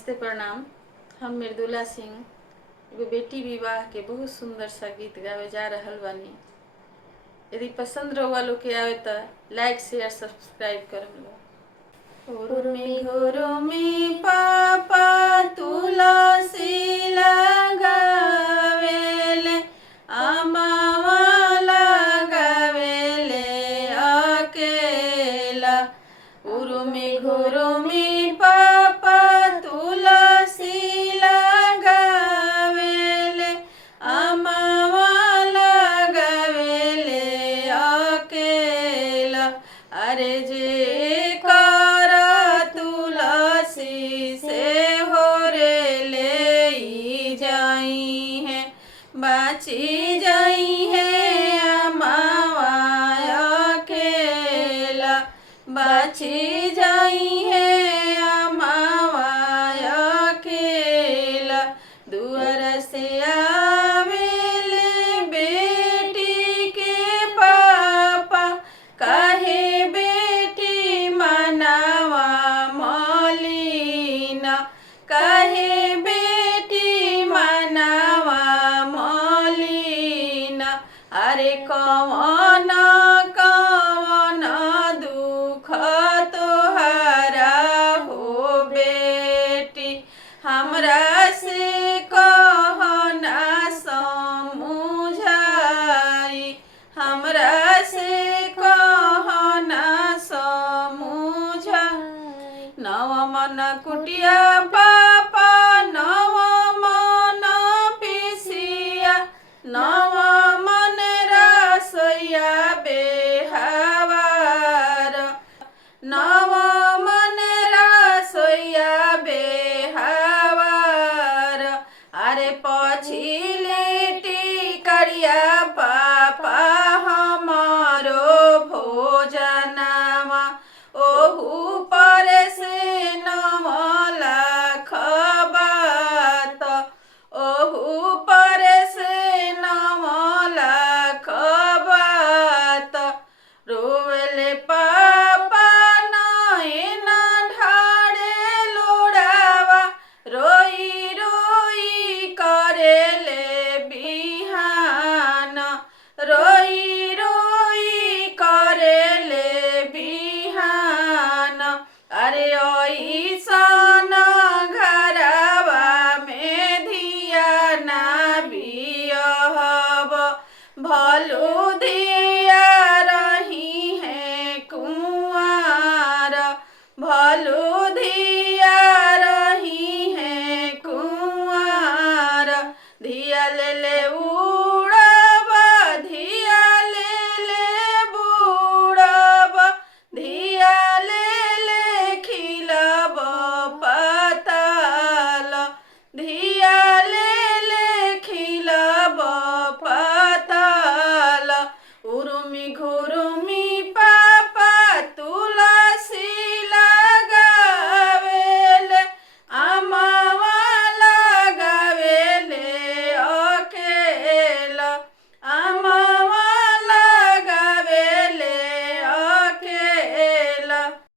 नमस्ते प्रणाम। हम मृदुला सिंह एगो बेटी विवाह के बहुत सुंदर सा गीत गावे जा रहल बानी। यदि पसंद रहुआ लोग के आवे तो लाइक शेयर सब्सक्राइब करम लो। उर्मी पापा तुलसी लगावेले, अमावा लगावेले अकेला। उर्मी पापा तुलसी लगावेले, अमावा लगावेले अकेला। अरे जे करा तुलसी से हो रे ले जाई है, बाची जाई है अमावा अकेला, बाची जाई है अमावा अकेला। दुआर से आवेले बेटी के पापा, काहे बेटी मनावा मलिना, काहे बेटी मनावा मलिना। अरे कौन कौन दुख तोहरा हो बेटी, हमरा